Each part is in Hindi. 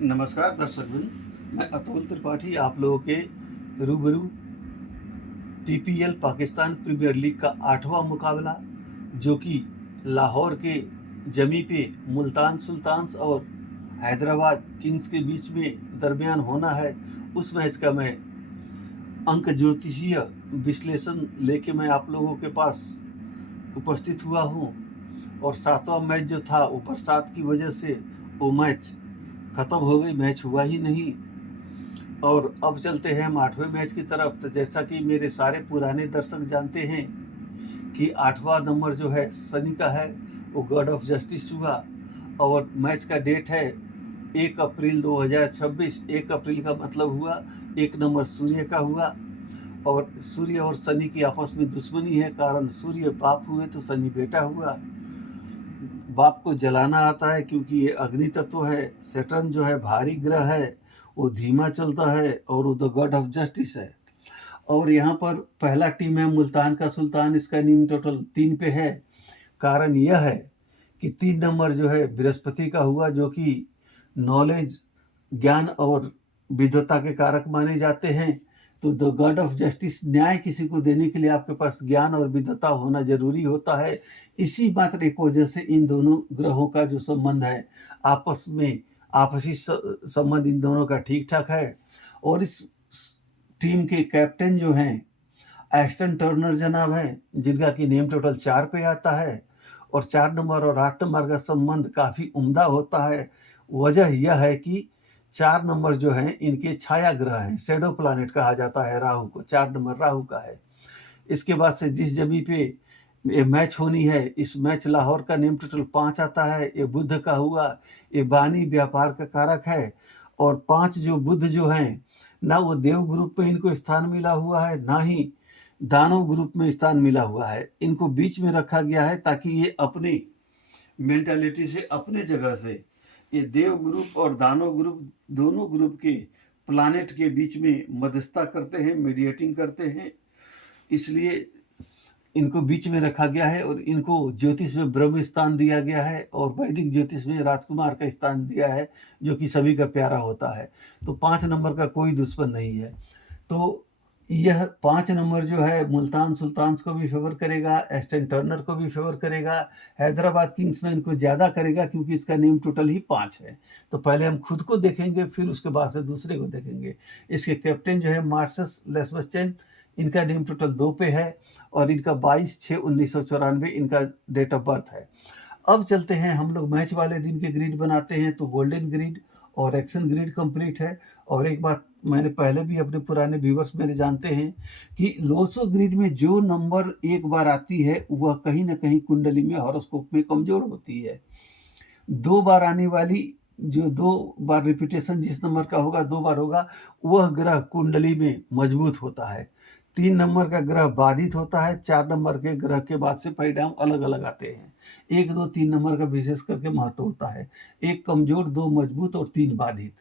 नमस्कार दर्शकवृंद, मैं अतुल त्रिपाठी आप लोगों के रूबरू पीपीएल पाकिस्तान प्रीमियर लीग का 8वां मुकाबला जो कि लाहौर के जमी पे मुल्तान सुल्तान्स और हैदराबाद किंग्स के बीच में दरमियान होना है, उस मैच का मैं अंक ज्योतिषीय विश्लेषण लेके मैं आप लोगों के पास उपस्थित हुआ हूँ। और 7वां मैच जो था वो बरसात की वजह से वो मैच ख़त्म हो गई, मैच हुआ ही नहीं। और अब चलते हैं हम 8वें मैच की तरफ। तो जैसा कि मेरे सारे पुराने दर्शक जानते हैं कि 8वां नंबर जो है सनी का है, वो गॉड ऑफ जस्टिस हुआ और मैच का डेट है 1 अप्रैल 2026। 1 अप्रैल का मतलब हुआ 1 नंबर सूर्य का हुआ। और सूर्य और शनि की आपस में दुश्मनी है, कारण सूर्य बाप हुए तो शनि बेटा हुआ। बाप को जलाना आता है क्योंकि ये अग्नि तत्व है। सैटर्न जो है भारी ग्रह है, वो धीमा चलता है और वो द गॉड ऑफ जस्टिस है। और यहाँ पर पहला टीम है मुल्तान का सुल्तान, इसका नीम टोटल 3 पे है। कारण यह है कि 3 नंबर जो है बृहस्पति का हुआ, जो कि नॉलेज, ज्ञान और विद्वता के कारक माने जाते हैं। तो द गॉड ऑफ जस्टिस, न्याय किसी को देने के लिए आपके पास ज्ञान और विद्वता होना जरूरी होता है। इसी मात्र एक वजह से इन दोनों ग्रहों का जो संबंध है आपस में, आपसी संबंध इन दोनों का ठीक ठाक है। और इस टीम के कैप्टन जो हैं एस्टन टर्नर जनाब हैं, जिनका कि नेम टोटल 4 पे आता है। और 4 नंबर और 8 नंबर का संबंध काफ़ी उम्दा होता है। वजह यह है कि 4 नंबर जो हैं इनके छाया ग्रह हैं, शैडो प्लैनेट कहा जाता है राहु को। 4 नंबर राहु का है। इसके बाद से जिस जमी पे ये मैच होनी है, इस मैच लाहौर का नेम टोटल 5 आता है। ये बुध का हुआ, ये वाणी व्यापार का कारक है। और 5 जो बुध जो हैं, ना वो देव ग्रुप में इनको स्थान मिला हुआ है, ना ही दानव ग्रुप में स्थान मिला हुआ है। इनको बीच में रखा गया है ताकि ये अपनी मेंटालिटी से, अपने जगह से, ये देव ग्रुप और दानव ग्रुप दोनों ग्रुप के प्लानेट के बीच में मध्यस्थता करते हैं, मीडिएटिंग करते हैं। इसलिए इनको बीच में रखा गया है और इनको ज्योतिष में ब्रह्म स्थान दिया गया है और वैदिक ज्योतिष में राजकुमार का स्थान दिया है, जो कि सभी का प्यारा होता है। तो 5 नंबर का कोई दुश्मन नहीं है। तो यह 5 नंबर जो है मुल्तान सुल्तान्स को भी फेवर करेगा, एस्टन टर्नर को भी फेवर करेगा, हैदराबाद किंग्स में इनको ज़्यादा करेगा क्योंकि इसका नेम टोटल ही 5 है। तो पहले हम खुद को देखेंगे, फिर उसके बाद से दूसरे को देखेंगे। इसके कैप्टन जो है मार्शस लेस्बस्चेन, इनका नेम टोटल 2 पे है और इनका 22/6/1994 इनका डेट ऑफ बर्थ है। अब चलते हैं हम लोग मैच वाले दिन के ग्रिड बनाते हैं। तो गोल्डन ग्रिड और एक्शन ग्रिड कंप्लीट है। और एक बात मैंने पहले भी अपने पुराने व्यूवर्स मेरे जानते हैं कि लोसो ग्रिड में जो नंबर एक बार आती है वह कहीं ना कहीं कुंडली में, हॉरोस्कोप में कमजोर होती है। 2 बार आने वाली, जो 2 बार रिपीटेशन जिस नंबर का होगा 2 बार होगा, वह ग्रह कुंडली में मजबूत होता है। 3 नंबर का ग्रह बाधित होता है। 4 नंबर के ग्रह के बाद से परिणाम अलग अलग आते हैं। 1, 2, 3 नंबर का विशेष करके महत्व होता है। 1 कमजोर, 2 मजबूत और 3 बाधित।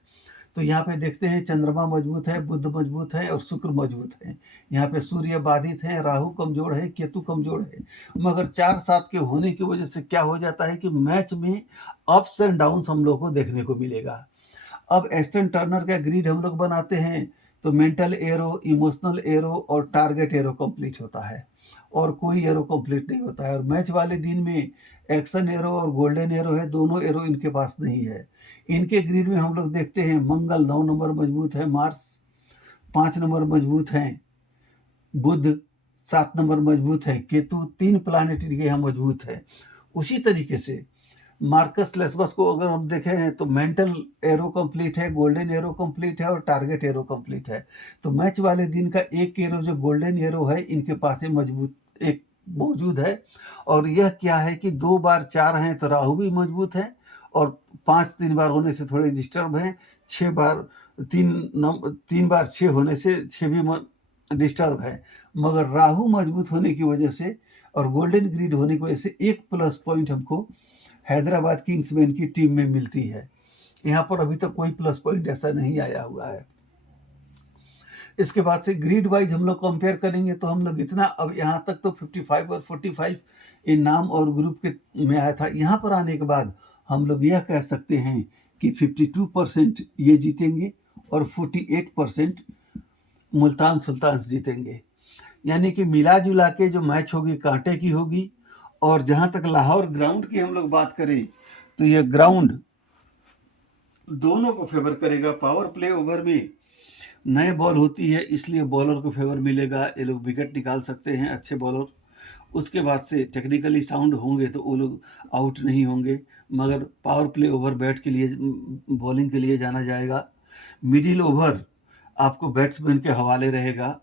तो यहाँ पे देखते हैं चंद्रमा मजबूत है, बुध मजबूत है और शुक्र मजबूत है। यहाँ पे सूर्य बाधित है, राहु कमजोर है, केतु कमजोर है। मगर 4-7 के होने की वजह से क्या हो जाता है कि मैच में अप्स एंड डाउन्स हम लोग को देखने को मिलेगा। अब एस्टन टर्नर का ग्रिड हम लोग बनाते हैं तो मेंटल एरो, इमोशनल एरो और टारगेट एरो कंप्लीट होता है और कोई एरो कंप्लीट नहीं होता है। और मैच वाले दिन में एक्शन एरो और गोल्डन एरो है, दोनों एरो इनके पास नहीं है। इनके ग्रिड में हम लोग देखते हैं मंगल 9 नंबर मजबूत है, मार्स 5 नंबर मजबूत हैं, बुध 7 नंबर मजबूत है, केतु 3 प्लानेट इनके यहाँ मजबूत है। उसी तरीके से मार्कस लेस्बस को अगर हम देखें तो मेंटल एरो कंप्लीट है, गोल्डन एरो कंप्लीट है और टारगेट एरो कंप्लीट है। तो मैच वाले दिन का एक एरो जो गोल्डन एरो है इनके पास ही मजबूत एक मौजूद है। और यह क्या है कि 2 बार 4 हैं तो राहु भी मजबूत है और 5 3 बार होने से थोड़े डिस्टर्ब हैं। 6 बार 3 बार 6 होने से 6 भी डिस्टर्ब है। मगर राहु मजबूत होने की वजह से और गोल्डन ग्रिड होने की वजह से एक प्लस पॉइंट हमको हैदराबाद किंग्स में इनकी टीम में मिलती है। यहाँ पर अभी तक कोई प्लस पॉइंट ऐसा नहीं आया हुआ है। इसके बाद से ग्रिड वाइज हम लोग कंपेयर करेंगे तो हम लोग इतना, अब यहाँ तक तो 55 और 45 इन नाम और ग्रुप के में आया था। यहाँ पर आने के बाद हम लोग यह कह सकते हैं कि 52% ये जीतेंगे और 48% मुल्तान सुल्तान्स जीतेंगे। यानी कि मिला जुला के जो मैच होगी कांटे की होगी। और जहाँ तक लाहौर ग्राउंड की हम लोग बात करें तो ये ग्राउंड दोनों को फेवर करेगा। पावर प्ले ओवर में नए बॉल होती है, इसलिए बॉलर को फेवर मिलेगा, ये लोग विकेट निकाल सकते हैं अच्छे बॉलर। उसके बाद से टेक्निकली साउंड होंगे तो वो लोग आउट नहीं होंगे, मगर पावर प्ले ओवर बैट के लिए बॉलिंग के लिए जाना जाएगा। मिडिल ओवर आपको बैट्समैन के हवाले रहेगा।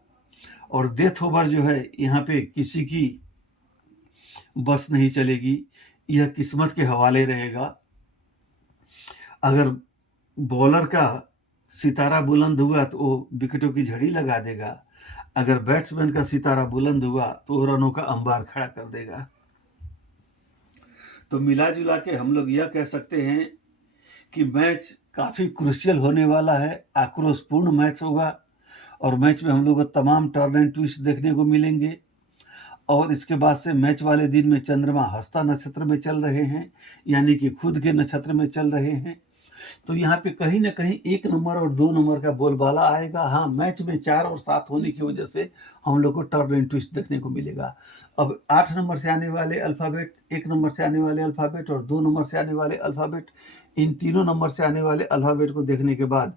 और डेथ ओवर जो है यहाँ पे किसी की बस नहीं चलेगी, यह किस्मत के हवाले रहेगा। अगर बॉलर का सितारा बुलंद हुआ तो वो विकेटों की झड़ी लगा देगा, अगर बैट्समैन का सितारा बुलंद हुआ तो वो रनों का अंबार खड़ा कर देगा। तो मिला जुला के हम लोग यह कह सकते हैं कि मैच काफ़ी क्रूशियल होने वाला है, आक्रोशपूर्ण मैच होगा। और मैच में हम लोग को तमाम टर्न एंड ट्विस्ट देखने को मिलेंगे। और इसके बाद से मैच वाले दिन में चंद्रमा हस्ता नक्षत्र में चल रहे हैं, यानी कि खुद के नक्षत्र में चल रहे हैं। तो यहाँ पे कहीं ना कहीं 1 नंबर और 2 नंबर का बोलबाला आएगा। हाँ, मैच में 4 और 7 होने की वजह से हम लोग को टर्न एंड ट्विस्ट देखने को मिलेगा। अब 8 नंबर से आने वाले अल्फ़ाबेट, 1 नंबर से आने वाले अल्फ़ाबेट और 2 नंबर से आने वाले अल्फ़ाबेट, इन तीनों नंबर से आने वाले अल्फ़ाबेट को देखने के बाद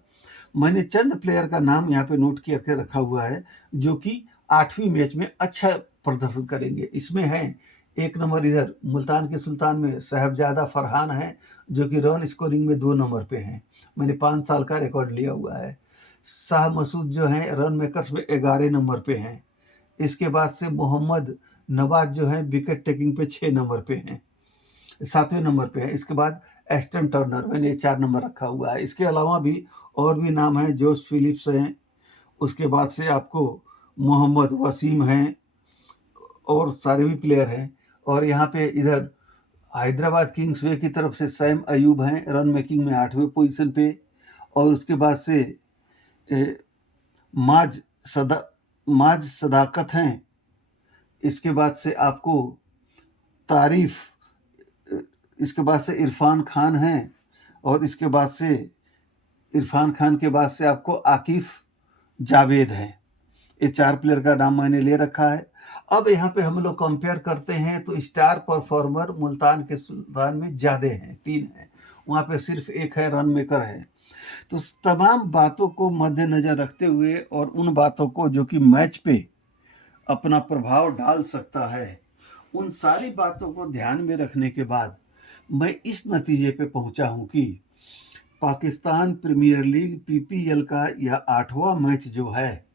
मैंने चंद प्लेयर का नाम यहाँ पे नोट करके रखा हुआ है जो कि 8वीं मैच में अच्छा प्रदर्शन करेंगे। इसमें है 1 नंबर इधर मुल्तान के सुल्तान में साहबजादा फरहान है, जो कि रन स्कोरिंग में 2 नंबर पे हैं। मैंने 5 साल का रिकॉर्ड लिया हुआ है। शाह मसूद जो हैं रन मेकर्स में 11 नंबर पे हैं। इसके बाद से मोहम्मद नवाज जो है विकेट टेकिंग पे 6 नंबर पे हैं, 7वें नंबर पे है। इसके बाद एस्टन टर्नर मैंने 4 नंबर रखा हुआ है। इसके अलावा भी और भी नाम हैं, जोश फिलिप्स हैं, उसके बाद से आपको मोहम्मद वसीम हैं और सारे भी प्लेयर हैं। और यहाँ पे इधर हैदराबाद किंग्स वे की तरफ से सैम अयूब हैं, रन मेकिंग में 8वें पोजीशन पे। और उसके बाद से माज सदाकत हैं। इसके बाद से आपको तारीफ, इसके बाद से इरफान खान हैं। और इसके बाद से इरफान खान के बाद से आपको आकिफ जावेद हैं। ये 4 प्लेयर का नाम मैंने ले रखा है। अब यहाँ पे हम लोग कंपेयर करते हैं तो स्टार परफॉर्मर मुल्तान के सुल्तान में ज़्यादा हैं, 3 हैं, वहाँ पे सिर्फ 1 है, रन मेकर है। तो तमाम बातों को मद्देनज़र रखते हुए और उन बातों को जो कि मैच पे अपना प्रभाव डाल सकता है, उन सारी बातों को ध्यान में रखने के बाद मैं इस नतीजे पे पहुंचा हूं कि पाकिस्तान प्रीमियर लीग पीपीएल का यह 8वां मैच जो है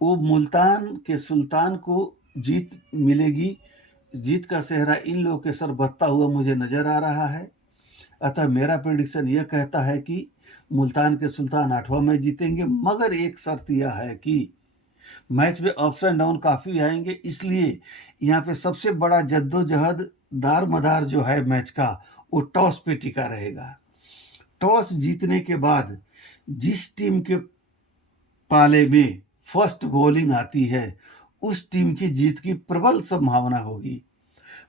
वो मुल्तान के सुल्तान को जीत मिलेगी। जीत का सेहरा इन लोगों के सर बत्ता हुआ मुझे नज़र आ रहा है। अतः मेरा प्रेडिक्शन यह कहता है कि मुल्तान के सुल्तान 8वां मैच जीतेंगे, मगर एक शर्त यह है कि मैच में अप्स एंड डाउन काफ़ी आएंगे, इसलिए यहाँ पे सबसे बड़ा जद्दोजहद दार मदार जो है मैच का वो टॉस पे टिका रहेगा। टॉस जीतने के बाद जिस टीम के पाले में फर्स्ट बॉलिंग आती है उस टीम की जीत की प्रबल संभावना होगी।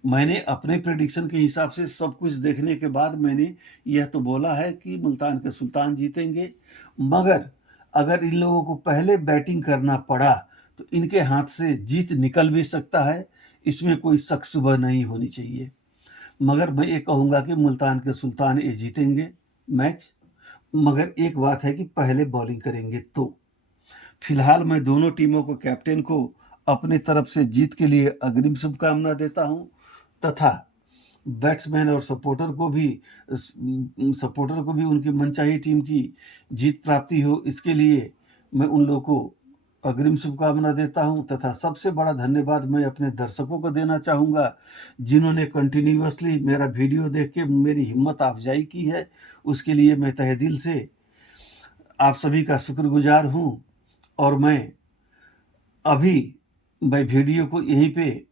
मैंने अपने प्रेडिक्शन के हिसाब से सब कुछ देखने के बाद मैंने यह तो बोला है कि मुल्तान के सुल्तान जीतेंगे, मगर अगर इन लोगों को पहले बैटिंग करना पड़ा तो इनके हाथ से जीत निकल भी सकता है, इसमें कोई शक शुबह नहीं होनी चाहिए। मगर मैं ये कहूँगा कि मुल्तान के सुल्तान ये जीतेंगे मैच, मगर एक बात है कि पहले बॉलिंग करेंगे तो। फिलहाल मैं दोनों टीमों को, कैप्टन को अपने तरफ से जीत के लिए अग्रिम शुभकामना देता हूं, तथा बैट्समैन और सपोर्टर को भी उनकी मनचाही टीम की जीत प्राप्ति हो, इसके लिए मैं उन लोगों को अग्रिम शुभकामना देता हूं। तथा सबसे बड़ा धन्यवाद मैं अपने दर्शकों को देना चाहूँगा, जिन्होंने कंटिन्यूअसली मेरा वीडियो देख के मेरी हिम्मत अफजाई की है। उसके लिए मैं तहे दिल से आप सभी का शुक्रगुजार हूं। और मैं वीडियो को यहीं पे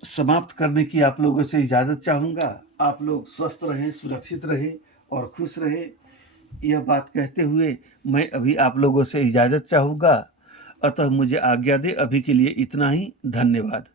समाप्त करने की आप लोगों से इजाज़त चाहूँगा। आप लोग स्वस्थ रहें, सुरक्षित रहें और खुश रहें, यह बात कहते हुए मैं अभी आप लोगों से इजाज़त चाहूँगा। अतः मुझे आज्ञा दें, अभी के लिए इतना ही। धन्यवाद।